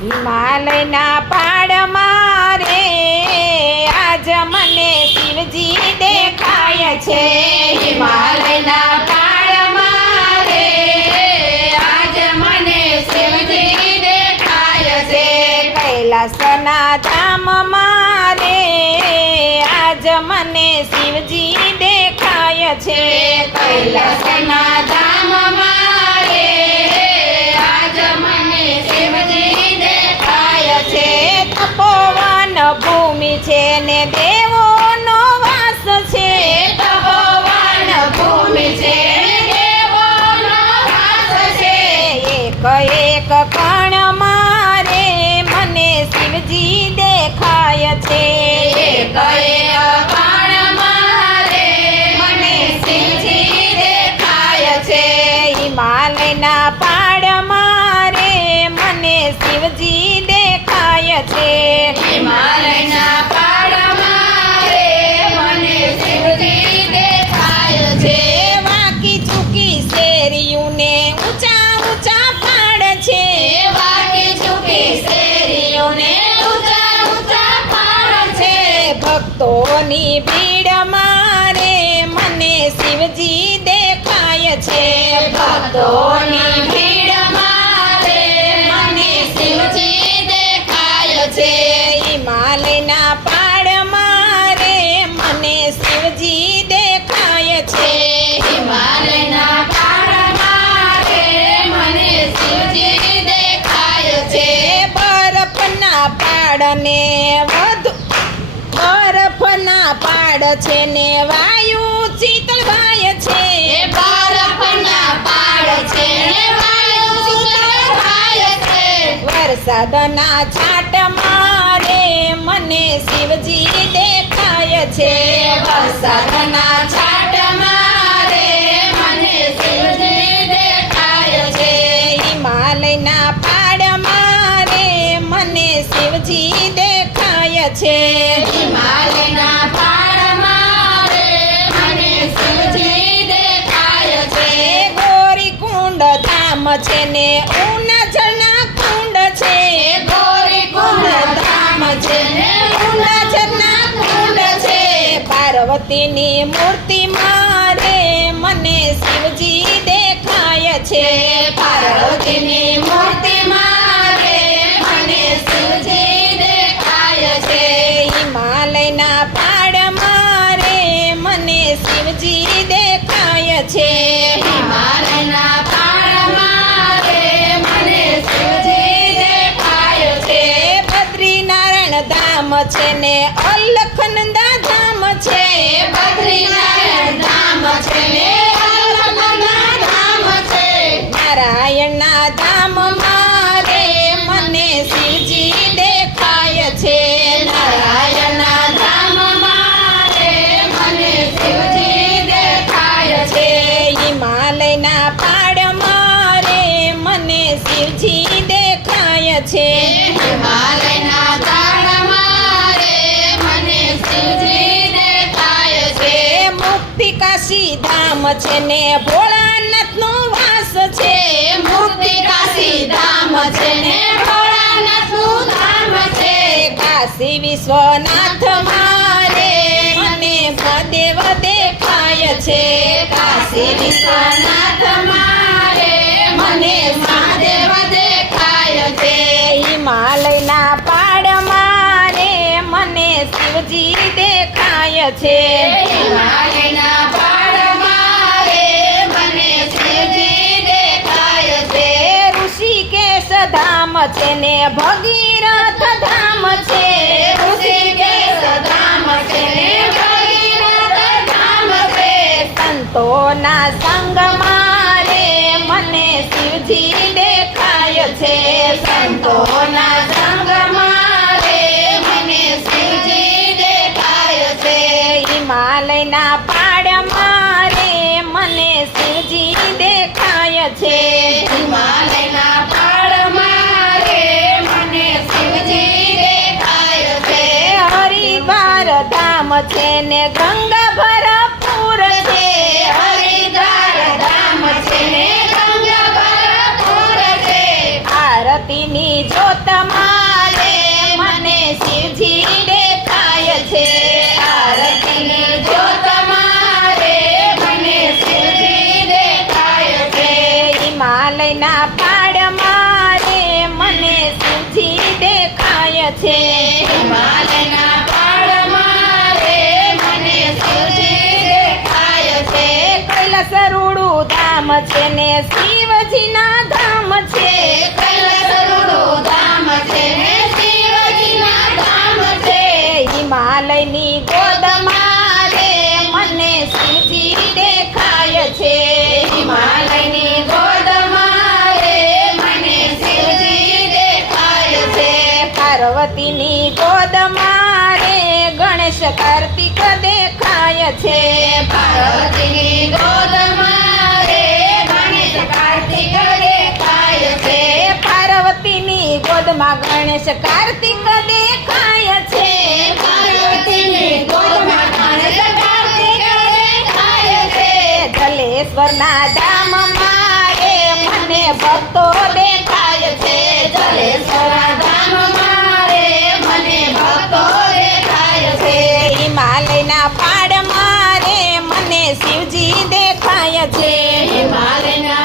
હિમાલયના પાડમાં રે આજ મને શિવજી દેખાય છે. હિમાલયના પાડમાં રે આજ મને શિવજી દેખાય છે. કૈલાસના ધામમાં રે આજ મને શિવજી દેખાય છે. કૈલાસના ધામમાં રે આજ મને શિવજી દેખાય છે. તપોવન ભૂમિ છે ને દેવોનો વાસ છે. તપોવન ભૂમિ છે દેવોનો વાસ છે. એક એક કણ મારે મને શિવજી દેખાય છે. એક એક કણમાં રે મને શિવજી દેખાય છે. હિમાલયના પાડમાં રે મને શિવજી દેખાય છે. હિમાલયના પાડમાં રે મને શિવજી દેખાય છે. વાકી ચૂકી શેરીઓને ઊંચા ઊંચા પાડ છે. વાકી ચૂકી શેરીઓને ઊંચા ઊંચા પહાડ છે. ભક્તોની ભીડમાં રે મને શિવજી દેખાય છે. ભક્તોની ભીડમાં રે મને શિવજી દેખાય છે. હિમાલયના પાડમાં રે મને શિવજી દેખાય છે. હિમાલયના પાડમાં રે મને શિવજી દેખાય છે. બરફના પાડને વધુ બરફના પાડ છે ને વાયુ શીતળભાય છે. બરફના પાડ છે ને વાયુ શીતળભાય છે. વરસાદના છાંટમાં રે મને શિવજી દેખાય છે. વરસાદના છાંટમાં રે મને શિવજી દેખાય છે. હિમાલયના પાડમાં રે મને શિવજી દેખાય છે. હિમાલયના પાડમાં રે મને શિવજી દેખાય છે. ગોરીકુંડ ધામ છે ને ઊના ઝરણા કુંડ છે. ગોરીકુંડ ધામ છે ને ઊના ઝરણા કુંડ છે. પાર્વતીની મૂર્તિ મારે મને શિવજી દેખાય છે. પાર્વતીની મૂર્તિમાં રે મને શિવજી દેખાય છે. હિમાલયના પાડમાં રે મને શિવજી દેખાય છે. હિમાલયના પાડમાં રે મને શિવજી દેખાય છે. બદ્રીનારાયણ ધામ છે ને અલખનંદા ધામ છે. બદ્રીનારાયણ ધામ છે ને અલખનંદા ધામ છે. નારાયણના ધામ મારે મને શિવજી દેખાય છે. નારાયણના ધામમાં રે મને શિવજી દેખાય છે. હિમાલયના પાડમાં રે મને શિવજી દેખાય છે. હિમાલયના પાડમાં રે મને શિવજી દેખાય છે. મુક્તિ કાશી ધામ છે ને ભોળાનાથનો વાસ છે. મુક્તિ કાશી ધામ છે ને ભોળાનાથનું ધામ છે. કાશી વિશ્વનાથ મારે મને મહાદેવ દેખાય છે. કાશી વિશ્વનાથમાં રે મને મહાદેવ દેખાય છે. હિમાલયના પાડમાં રે મને શિવજી દેખાય છે. હિમાલયના પાડમાં રે મને શિવજી દેખાય છે. ઋષિકેશ ધામ છે ને ભગીરથ ધામ છે. ઋષિકેશ ધામ છે ને ભગીરથ ધામ છે. સંતોના સંગમાં રે મને શિવજી દેખાય છે. સંતોના સંગમાં રે મને શિવજી દેખાય છે. હિમાલયના પાડમાં રે મને શિવજી દેખાય છે. હિમાલયના પાડમાં રે મને શિવજી દેખાય છે. હરિદ્વાર ધામ છે ને ગંગા ભરપૂર છે. હરિદ્વાર ધામ છે ને ગંગા ભરપૂર હિમાલયના પાડમાં રે મને શિવજી દેખાય છે. હિમાલયના પહાડમાં રે મને શિવજી દેખાય છે. કૈલાસરુડું ધામ છે ને શિવજીના ધામ છે. કૈલાસરુડું ધામ છે ને શિવજીના ધામ છે. હિમાલયની ગોદમાં રે મને શિવજી દેખાય છે. હિમાલયની ગોદમાં રે મને શિવજી દેખાય છે. પાર્વતીની ગોદમાં રે ગણેશ કાર્તિક દેખાય છે. પાર્વતીની ગોદમાં રે ગણેશ કાર્તિક દેખાય છે. પાર્વતીની ગોદમાં ગણેશ કાર્તિક દેખાય છે. પાર્વતીની ગોદમાં ગણેશ કાર્તિક દેખાય છે. જલેશ્વરના ધામમાં રે મને ભક્તો દેખાય છે. જલેશ્વરના ધામમાં રે મને ભક્તો દેખાય છે. હિમાલયના પાડમાં રે મને શિવજી દેખાય છે. હિમાલયના